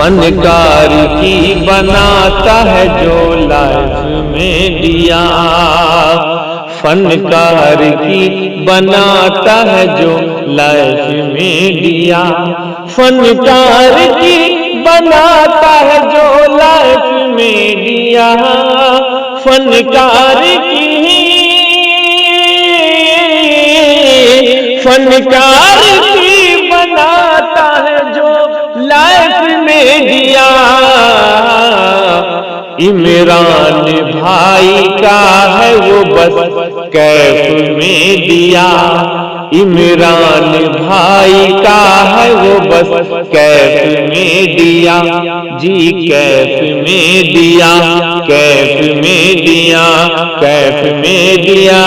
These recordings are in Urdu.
فنکار کی بناتا ہے جو لائف میڈیا، فنکار کی بناتا ہے جو لائف میڈیا، فنکار کی بناتا ہے جو لائف میڈیا، فنکار کی بناتا ہے جو لائف میڈیا۔ عمران بھائی کا ہے وہ بس کیف میڈیا، عمران بھائی کا ہے وہ بس کیف میڈیا، جی کیف میڈیا، کیف میڈیا، کیف میڈیا۔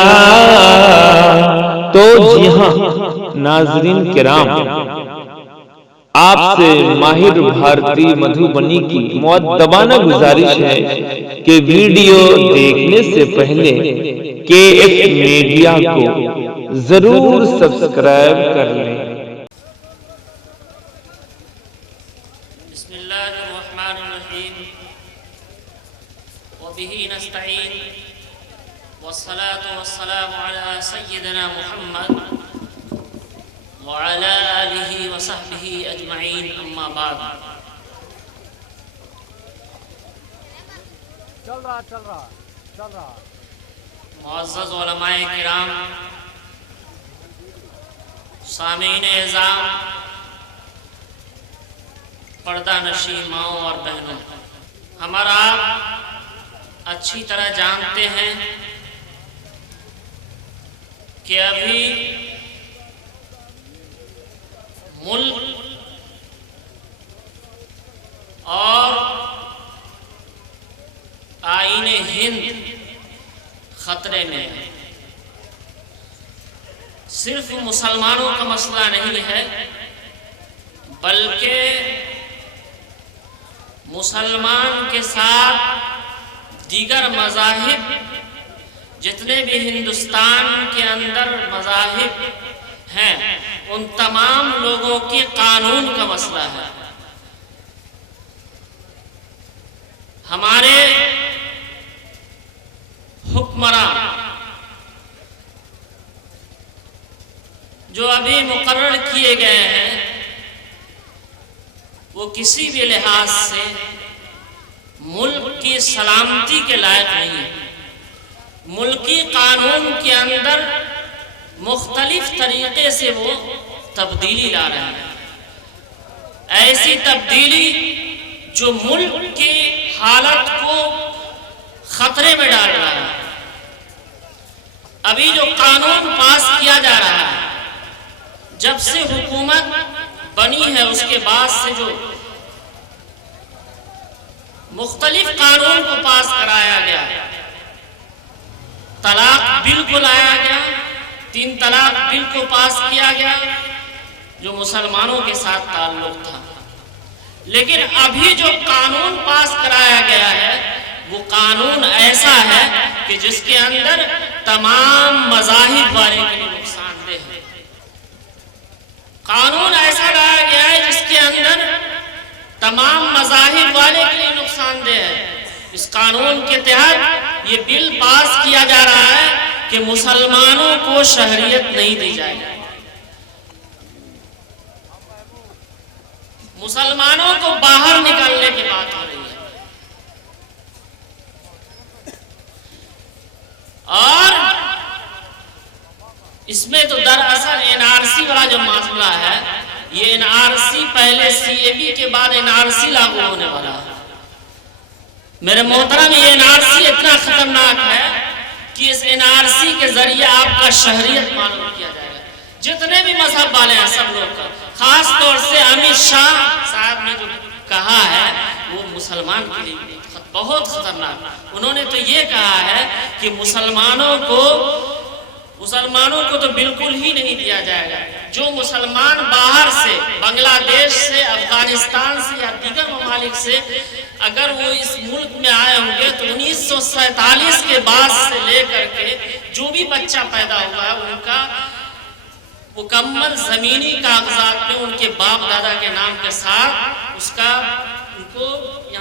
تو جی ہاں ناظرین کرام، آپ سے ماہر بھارتی مدھوبنی کی مؤدبانہ گزارش ہے کہ ویڈیو دیکھنے سے پہلے کے ایف میڈیا کو ضرور سبسکرائب کر لیں۔ بسم اللہ الرحمن الرحیم، وبہ نستعین، والصلاة والسلام علی سیدنا محمد وعلى آلہ وصحبہ اجمعین، اما بعد۔ معزز علماء کرام، سامعین اعظام، پردہ نشین ماؤں اور بہنوں، ہمارا آپ اچھی طرح جانتے ہیں کہ ابھی ملک اور آئین ہند خطرے میں ہے۔ صرف مسلمانوں کا مسئلہ نہیں ہے، بلکہ مسلمان کے ساتھ دیگر مذاہب جتنے بھی ہندوستان کے اندر مذاہب ہیں، ان تمام لوگوں کے قانون کا مسئلہ ہے۔ ہمارے حکمراں جو ابھی مقرر کیے گئے ہیں، وہ کسی بھی لحاظ سے ملک کی سلامتی کے لائق نہیں ہے۔ ملکی قانون کے اندر مختلف طریقے سے وہ تبدیلی لا رہے ہیں، ایسی تبدیلی جو ملک کی حالت کو خطرے میں ڈال رہا ہے۔ ابھی جو قانون پاس کیا جا رہا ہے، جب سے حکومت بنی ہے اس کے بعد سے جو مختلف قانون کو پاس کرایا گیا، طلاق بل کو لایا گیا، 3 طلاق بل کو پاس کیا گیا جو مسلمانوں کے ساتھ تعلق تھا، لیکن ابھی جو قانون پاس کرایا گیا ہے وہ قانون ایسا ہے کہ جس کے اندر تمام مذاہب والے کے لیے نقصان دہ ہے۔ قانون ایسا لایا گیا ہے جس کے اندر تمام مذاہب والے کے لیے نقصان دہ ہے۔ اس قانون کے تحت یہ بل پاس کیا جا رہا ہے کہ مسلمانوں کو شہریت نہیں دی جائے گی، مسلمانوں کو باہر نکالنے کی بات ہو رہی ہے۔ اور اس میں تو دراصل NRC والا جو مسئلہ ہے، یہ NRC پہلے CAB کے بعد NRC لاگو ہونے والا ہے۔ میرے محترم، یہ NRC اتنا خطرناک ہے کہ اس NRC کے ذریعے آپ کا شہریت معلوم کیا جائے گا۔ جتنے بھی مذہب والے ہیں سب لوگ کا، خاص طور سے امت شاہ صاحب نے جو کہا ہے وہ مسلمان کے لیے بہت خطرناک۔ انہوں نے تو یہ کہا ہے کہ مسلمانوں کو تو بالکل ہی نہیں دیا جائے گا۔ جو مسلمان باہر سے، بنگلہ دیش سے، افغانستان سے یا دیگر ممالک سے اگر وہ اس ملک میں آئے ہوں گے تو 1947 کے بعد سے لے کر کے جو بھی بچہ پیدا ہوا ہے ان کا مکمل زمینی کاغذات میں ان کے باپ دادا کے نام کے ساتھ اس کا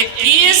21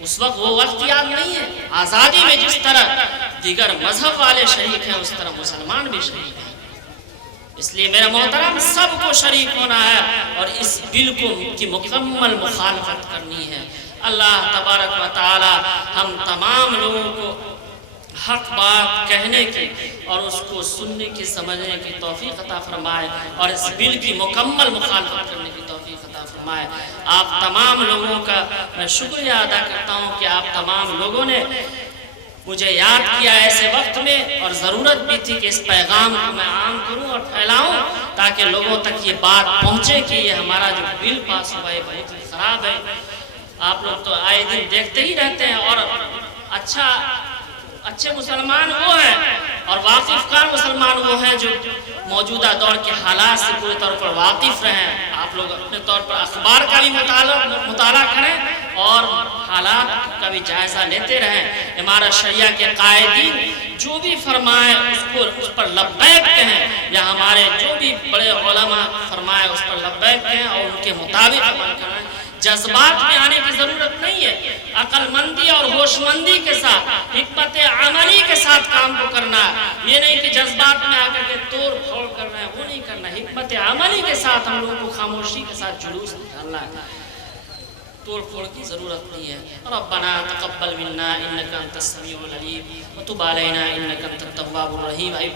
اس وقت وہ وقت یاد نہیں ہے. آزادی میں جس طرح دیگر مذہب والے شریک ہیں اس طرح مسلمان بھی شریک ہیں. اس لیے میرا محترم سب کو شریک ہونا ہے اور اس بل کی مکمل مخالفت کرنی ہے. اللہ تبارک و تعالی ہم تمام لوگوں کو حق بات کہنے کی اور اس کو سننے کی سمجھنے کی توفیق عطا فرمائے اور اس بل کی مکمل مخالفت کرنے کی توفیق عطا فرمائے. آپ تمام لوگوں کا میں شکریہ ادا کرتا ہوں کہ آپ تمام لوگوں نے مجھے یاد کیا ایسے وقت میں، اور ضرورت بھی تھی کہ اس پیغام کو میں عام کروں اور پھیلاؤں تاکہ لوگوں تک یہ بات پہنچے کہ یہ ہمارا جو بل پاس ہوا ہے بہت ہی خراب ہے. آپ لوگ تو آئے دن دیکھتے ہی رہتے ہیں، اور اچھے مسلمان وہ ہیں اور واقف کار مسلمان وہ ہیں جو موجودہ دور کے حالات سے پورے طور پر واقف رہیں. آپ لوگ اپنے طور پر اخبار کا بھی مطالعہ کریں اور حالات کا بھی جائزہ لیتے رہیں. امارت شریعہ کے قائدین جو بھی فرمائے اس پر لبیک کہیں، یا ہمارے جو بھی بڑے علماء فرمائے اس پر لبیک کہیں اور ان کے مطابق عمل کریں. جذبات میں آنے کی ضرورت نہیں ہے. عقل مندی اور ہوش مندی کے ساتھ، حکمت عملی کے ساتھ کام کو کرنا ہے. یہ نہیں کہ جذبات میں آ کر کے توڑ پھوڑ کرنا ہے، وہ نہیں کرنا. حکمت عملی کے ساتھ ہم لوگوں کو خاموشی کے ساتھ جلوس نکالنا ہے. توڑ پھوڑ کی ضرورت نہیں ہے. ربنا تقبل منا انك انت السميع العليم وتب علينا انك انت التواب الرحيم.